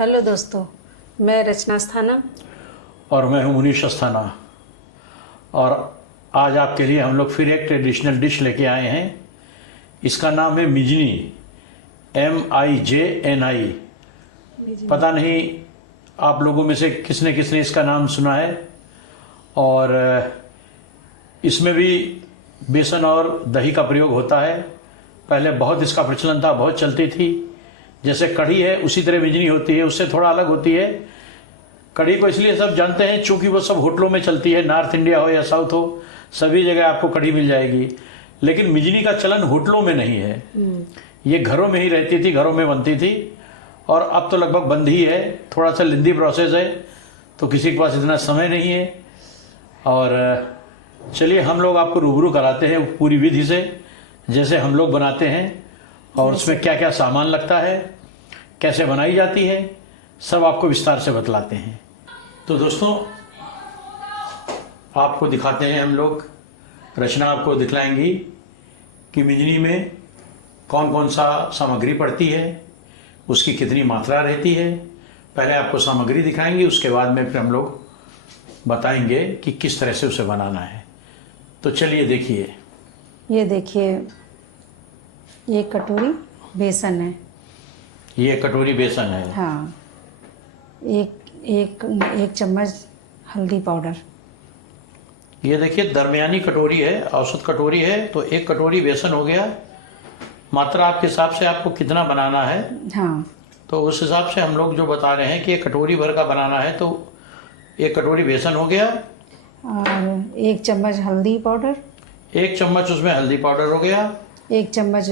Hello दोस्तों, मैं रचना अस्थाना और मैं हूं मुनीश अस्थाना। और आज आपके लिए हम लोग फिर एक ट्रेडिशनल डिश लेके आए हैं। इसका नाम है मिजनी, MIJNI। पता नहीं आप लोगों में से किसने किसने इसका नाम सुना है। और इसमें भी बेसन और दही का प्रयोग होता है। पहले बहुत इसका प्रचलन था, बहुत चलती थी। जैसे कढ़ी है उसी तरह मिजनी होती है, उससे थोड़ा अलग होती है। कढ़ी को इसलिए सब जानते हैं चूंकि वो सब होटलों में चलती है, नॉर्थ इंडिया हो या साउथ हो, सभी जगह आपको कढ़ी मिल जाएगी। लेकिन मिजनी का चलन होटलों में नहीं है, ये घरों में ही रहती थी, घरों में बनती थी। और अब तो लगभग बंद ही है, थोड़ा सा लेंदी प्रोसेस है, तो किसी के पास इतना समय नहीं है। और चलिए हम लोग आपको रूबरू कराते हैं पूरी विधि से, जैसे हम लोग बनाते हैं और उसमें क्या क्या सामान लगता है, कैसे बनाई जाती है, सब आपको विस्तार से बतलाते हैं। तो दोस्तों आपको दिखाते हैं हम लोग, रचना आपको दिखलाएंगी कि मिजनी में कौन कौन सा सामग्री पड़ती है, उसकी कितनी मात्रा रहती है। पहले आपको सामग्री दिखाएंगे, उसके बाद में फिर हम लोग बताएंगे कि किस तरह से उसे बनाना है। तो चलिए देखिए। ये देखिए, ये कटोरी बेसन है। ये कटोरी बेसन है। हाँ, एक चम्मच हल्दी पाउडर। ये देखिए दरमियानी कटोरी है, औसत कटोरी है, तो एक कटोरी बेसन हो गया। मात्रा आपके हिसाब से आपको कितना बनाना है, हाँ, तो उस हिसाब से हम लोग जो बता रहे हैं कि एक कटोरी भर का बनाना है, तो एक कटोरी बेसन हो गया। और एक चम्मच हल्दी पाउडर, एक चम्मच उसमें हल्दी पाउडर हो गया। एक चम्मच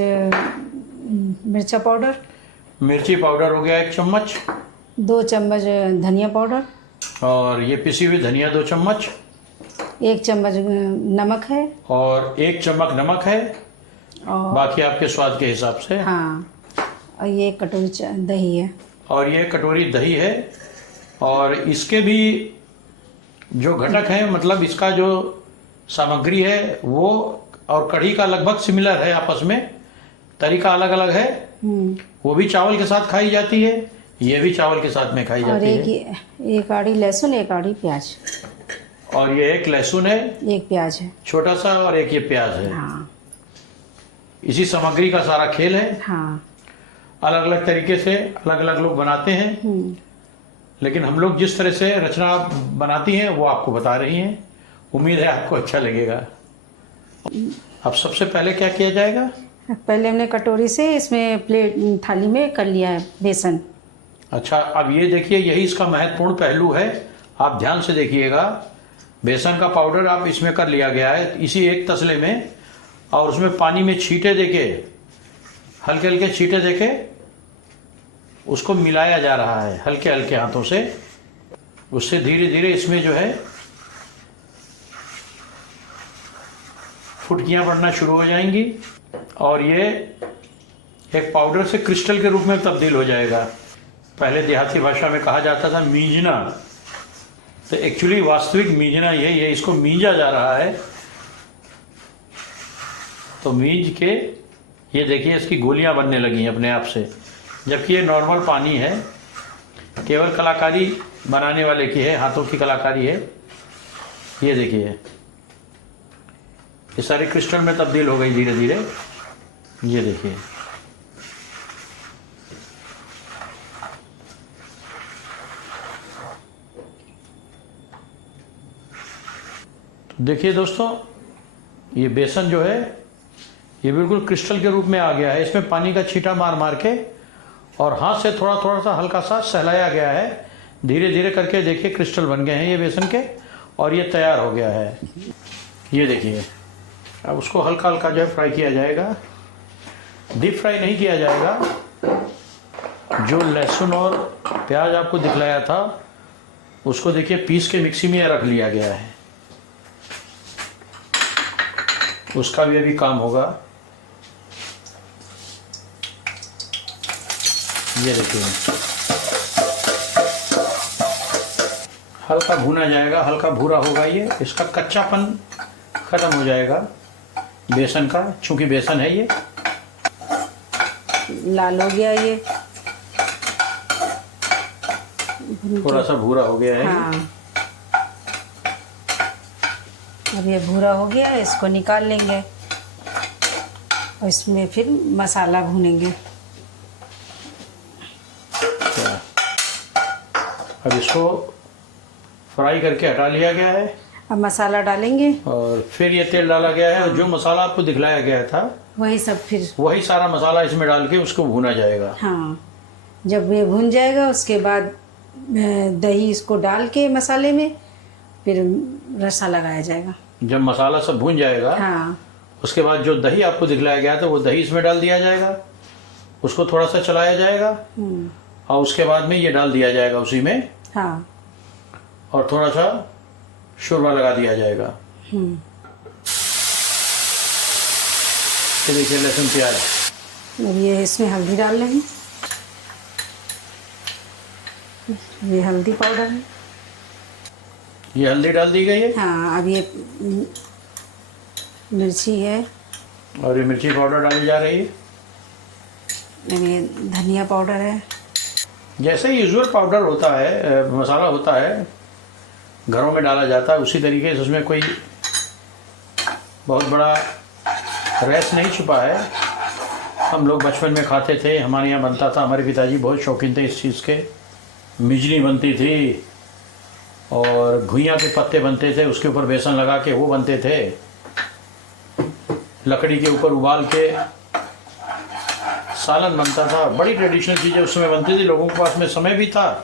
मिर्चा पाउडर, मिर्ची पाउडर हो गया 1 चम्मच। 2 चम्मच धनिया पाउडर, और ये पिसी हुई धनिया 2 चम्मच। 1 चम्मच नमक है। और 1 चम्मच नमक है, और बाकी आपके स्वाद के हिसाब से। हाँ, और ये कटोरी दही है। और ये कटोरी दही है। और इसके भी जो घटक है, मतलब इसका जो सामग्री है वो और कढ़ी का लगभग सिमिलर है, आपस में तरीका अलग अलग है। वो भी चावल के साथ खाई जाती है, ये भी चावल के साथ में खाई और जाती है। एक आड़ी लहसुन, एक आड़ी प्याज। और ये एक लहसुन है, एक प्याज है। छोटा सा, और एक ये प्याज है। हाँ, इसी सामग्री का सारा खेल है। हाँ। अलग अलग तरीके से अलग अलग लोग बनाते हैं, लेकिन हम लोग जिस तरह से रचना बनाती हैं वो आपको बता रही हैं। उम्मीद है आपको अच्छा लगेगा। अब सबसे पहले क्या किया जाएगा? पहले हमने कटोरी से इसमें प्लेट थाली में कर लिया है बेसन। अच्छा, अब ये देखिए, यही इसका महत्वपूर्ण पहलू है, आप ध्यान से देखिएगा। बेसन का पाउडर आप इसमें कर लिया गया है, इसी एक तसले में, और उसमें पानी में छींटे देके, हल्के हल्के छींटे देके उसको मिलाया जा रहा है हल्के हल्के हाथों से। उससे धीरे धीरे इसमें जो है फुटकियां पड़ना शुरू हो जाएंगी और ये एक पाउडर से क्रिस्टल के रूप में तब्दील हो जाएगा। पहले देहाती भाषा में कहा जाता था मीजना, तो एक्चुअली वास्तविक मीजना यही है, इसको मीजा जा रहा है। तो मीज के ये देखिए इसकी गोलियां बनने लगी हैं अपने आप से, जबकि ये नॉर्मल पानी है, केवल कलाकारी बनाने वाले की है, हाथों की कलाकारी है। ये देखिए ये सारे क्रिस्टल में तब्दील हो गई धीरे धीरे। ये देखिए, तो देखिए दोस्तों, ये बेसन जो है ये बिल्कुल क्रिस्टल के रूप में आ गया है। इसमें पानी का छींटा मार मार के और हाथ से थोड़ा थोड़ा सा हल्का सा सहलाया गया है। धीरे धीरे करके देखिए क्रिस्टल बन गए हैं ये बेसन के, और ये तैयार हो गया है। ये देखिए, अब उसको हल्का हल्का जो है फ्राई किया जाएगा, डीप फ्राई नहीं किया जाएगा। जो लहसुन और प्याज आपको दिखलाया था उसको देखिए पीस के मिक्सी में रख लिया गया है, उसका भी अभी काम होगा। ये देखिए हल्का भुना जाएगा, हल्का भूरा होगा, ये इसका कच्चापन खत्म हो जाएगा बेसन का, चूंकि बेसन है ये। लाल हो गया ये। थोड़ा सा भूरा हो गया है। हाँ, अब ये भूरा हो गया है, इसको निकाल लेंगे और इसमें फिर मसाला भूनेंगे। अच्छा, अब इसको फ्राई करके हटा लिया गया है अब मसाला डालेंगे, और फिर ये तेल डाला गया है और जो मसाला आपको दिखलाया गया था वही सब फिर। वही सारा मसाला इसमें डाल के उसको भूना जाएगा। हाँ, जब ये भून जाएगा उसके बाद दही इसको डाल के मसाले में फिर रसा लगाया जाएगा। जब मसाला सब भून जाएगा हाँ, उसके बाद जो दही आपको दिखलाया गया था वो दही इसमें डाल दिया जाएगा, उसको थोड़ा सा चलाया जाएगा और उसके बाद में ये डाल दिया जाएगा उसी में हाँ, और थोड़ा सा शोरबा लगा दिया जाएगा। ये देखिए लहसुन प्याज। अब ये इसमें हल्दी डाल लेंगे, ये हल्दी पाउडर है। ये हल्दी डाल दी गई है हाँ, अब ये मिर्ची है, और ये मिर्ची पाउडर डाली जा रही है। अब ये धनिया पाउडर है। जैसे यूजुअल पाउडर होता है, मसाला होता है, घरों में डाला जाता है, उसी तरीके से उसमें कोई बहुत बड़ा रहस्य नहीं छुपा है। हम लोग बचपन में खाते थे, हमारे यहाँ बनता था, हमारे पिताजी बहुत शौकीन थे इस चीज़ के। मिजनी बनती थी और घुइयाँ के पत्ते बनते थे, उसके ऊपर बेसन लगा के वो बनते थे। लकड़ी के ऊपर उबाल के सालन बनता था। बड़ी ट्रेडिशनल चीज़ें उस समय बनती थी। लोगों के पास में समय भी था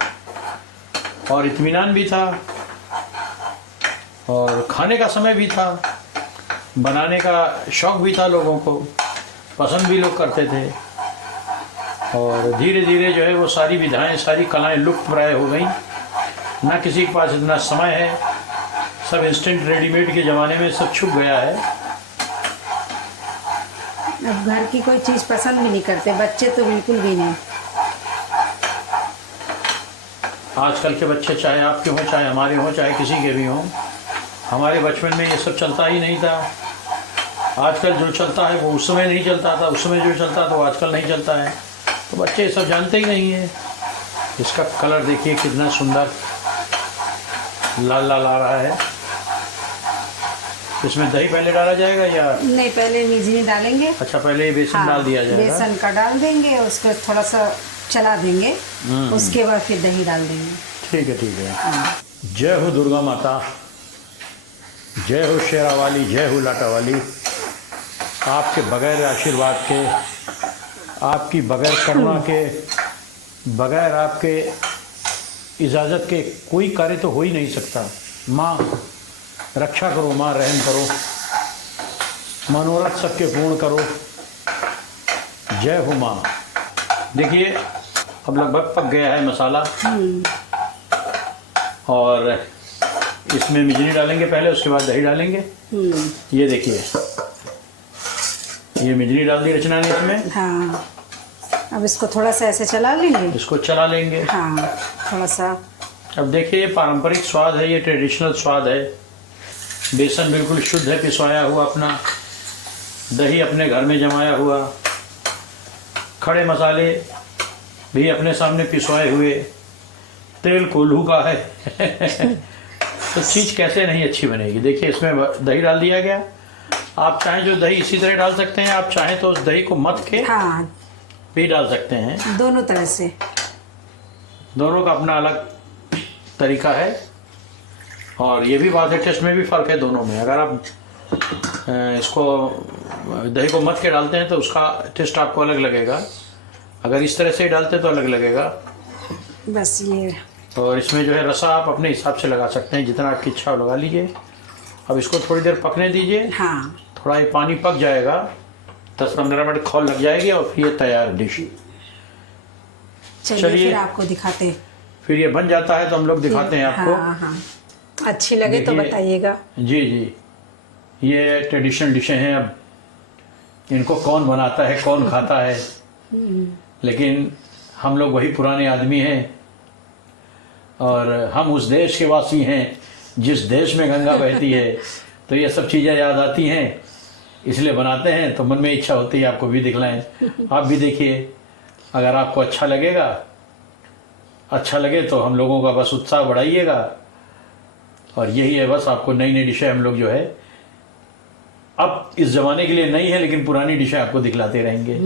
और इत्मीनान भी था और खाने का समय भी था, बनाने का शौक़ भी था, लोगों को पसंद भी लोग करते थे। और धीरे धीरे जो है वो सारी विधाएं, सारी कलाएं लुप्त प्राय हो गई। ना किसी के पास इतना समय है, सब इंस्टेंट रेडीमेड के ज़माने में सब छुप गया है। अब घर की कोई चीज़ पसंद भी नहीं करते बच्चे, तो बिल्कुल भी नहीं। आजकल के बच्चे चाहे आपके हों, चाहे हमारे हों, चाहे किसी के भी हों, हमारे बचपन में ये सब चलता ही नहीं था। आजकल जो चलता है वो उस समय नहीं चलता था, उस समय जो चलता था वो आजकल नहीं चलता है। तो बच्चे ये सब जानते ही नहीं हैं। इसका कलर देखिए कितना सुंदर लाल लाल आ रहा है। इसमें दही पहले डाला जाएगा या नहीं, पहले मिर्ची डालेंगे। अच्छा, पहले बेसन हाँ, डाल दिया जाएगा। बेसन का डाल देंगे, उसको थोड़ा सा चला देंगे, उसके बाद फिर दही डाल देंगे। ठीक है, ठीक है। जय हो दुर्गा माता, जय हो शेरा वाली, जय हो लाटा वाली। आपके बगैर आशीर्वाद के, आपकी बगैर करुणा के, बगैर आपके इजाज़त के कोई कार्य तो हो ही नहीं सकता। माँ रक्षा करो, माँ रहम करो, मनोरथ सबके पूर्ण करो। जय हो माँ। देखिए अब लगभग पक गया है मसाला और इसमें मिजनी डालेंगे पहले, उसके बाद दही डालेंगे। ये देखिए ये मिजनी डाल दी रचना ने इसमें। हाँ, अब इसको थोड़ा सा ऐसे चला लेंगे, इसको चला लेंगे। हाँ, थोड़ा सा। अब देखिए ये पारंपरिक स्वाद है, ये ट्रेडिशनल स्वाद है। बेसन बिल्कुल शुद्ध है, पिसवाया हुआ अपना, दही अपने घर में जमाया हुआ, खड़े मसाले भी अपने सामने पिसवाए हुए, तेल कोल्हू का है। तो चीज़ कैसे नहीं अच्छी बनेगी। देखिए इसमें दही डाल दिया गया। आप चाहें जो दही इसी तरह डाल सकते हैं, आप चाहें तो उस दही को मथ के हाँ, भी डाल सकते हैं। दोनों तरह से, दोनों का अपना अलग तरीका है और ये भी बात है, टेस्ट में भी फ़र्क है दोनों में। अगर आप इसको दही को मथ के डालते हैं तो उसका टेस्ट आपको अलग लगेगा, अगर इस तरह से डालते हैं तो अलग लगेगा। बस ये। और इसमें जो है रसा आप अपने हिसाब से लगा सकते हैं, जितना आपकी इच्छा हो लगा लीजिए। अब इसको थोड़ी देर पकने दीजिए। हाँ, थोड़ा ये पानी पक जाएगा, 10-15 मिनट खौल लग जाएगी और फिर ये तैयार डिश। चलिए फिर आपको दिखाते हैं। फिर ये बन जाता है तो हम लोग दिखाते हैं आपको। हाँ, हाँ, अच्छी लगे तो बताइएगा। जी जी, ये ट्रेडिशनल डिशें हैं। अब इनको कौन बनाता है, कौन खाता है, लेकिन हम लोग वही पुराने आदमी हैं और हम उस देश के वासी हैं जिस देश में गंगा बहती है। तो ये सब चीज़ें याद आती हैं, इसलिए बनाते हैं। तो मन में इच्छा होती है आपको भी दिखलाएं। आप भी देखिए, अगर आपको अच्छा लगेगा अच्छा लगे तो हम लोगों का बस उत्साह बढ़ाइएगा। और यही है बस, आपको नई नई डिशें हम लोग जो है अब इस ज़माने के लिए नई है, लेकिन पुरानी डिशें आपको दिखलाते रहेंगे।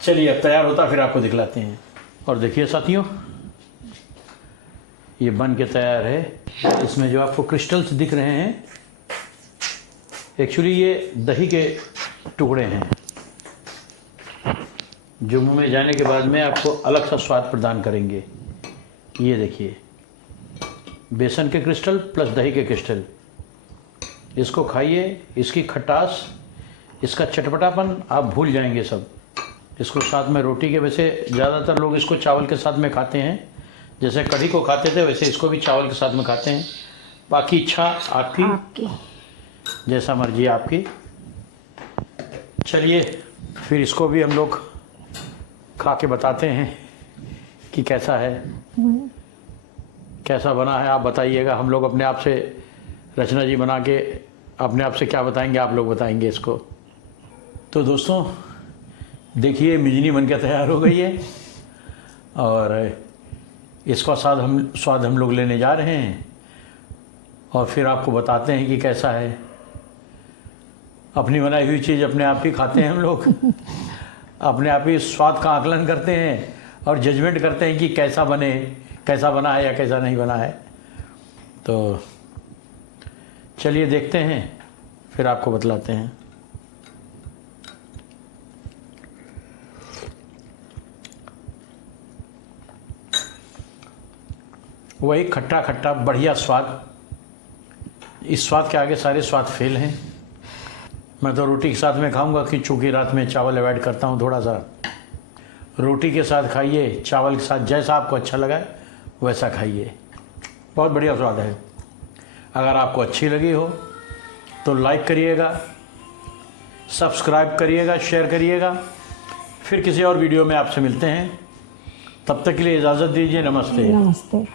चलिए अब तैयार होता फिर आपको दिखलाते हैं। और देखिए साथियों, ये बन के तैयार है। इसमें जो आपको क्रिस्टल्स दिख रहे हैं, एक्चुअली ये दही के टुकड़े हैं जो मुंह में जाने के बाद में आपको अलग सा स्वाद प्रदान करेंगे। ये देखिए, बेसन के क्रिस्टल प्लस दही के क्रिस्टल। इसको खाइए, इसकी खटास, इसका चटपटापन आप भूल जाएंगे सब। इसको साथ में रोटी के, वैसे ज़्यादातर लोग इसको चावल के साथ में खाते हैं, जैसे कढ़ी को खाते थे वैसे इसको भी चावल के साथ में खाते हैं। बाकी इच्छा आपकी, जैसा मर्जी आपकी। चलिए फिर इसको भी हम लोग खा के बताते हैं कि कैसा है, कैसा बना है। आप बताइएगा। हम लोग अपने आप से, रचना जी बना के अपने आप से क्या बताएंगे, आप लोग बताएंगे इसको। तो दोस्तों देखिए, मिजनी बन के तैयार हो गई है और इसका स्वाद हम लोग लेने जा रहे हैं और फिर आपको बताते हैं कि कैसा है। अपनी बनाई हुई चीज़ अपने आप ही खाते हैं हम लोग अपने आप ही स्वाद का आकलन करते हैं और जजमेंट करते हैं कि कैसा बना है या कैसा नहीं बना है। तो चलिए देखते हैं, फिर आपको बतलाते हैं। वही खट्टा खट्टा बढ़िया स्वाद। इस स्वाद के आगे सारे स्वाद फेल हैं। मैं तो रोटी के साथ में खाऊंगा कि चूँकि रात में चावल अवॉइड करता हूँ थोड़ा सा। रोटी के साथ खाइए, चावल के साथ, जैसा आपको अच्छा लगा वैसा खाइए। बहुत बढ़िया स्वाद है। अगर आपको अच्छी लगी हो तो लाइक करिएगा, सब्सक्राइब करिएगा, शेयर करिएगा। फिर किसी और वीडियो में आपसे मिलते हैं। तब तक के लिए इजाज़त दीजिए। नमस्ते। नमस्ते।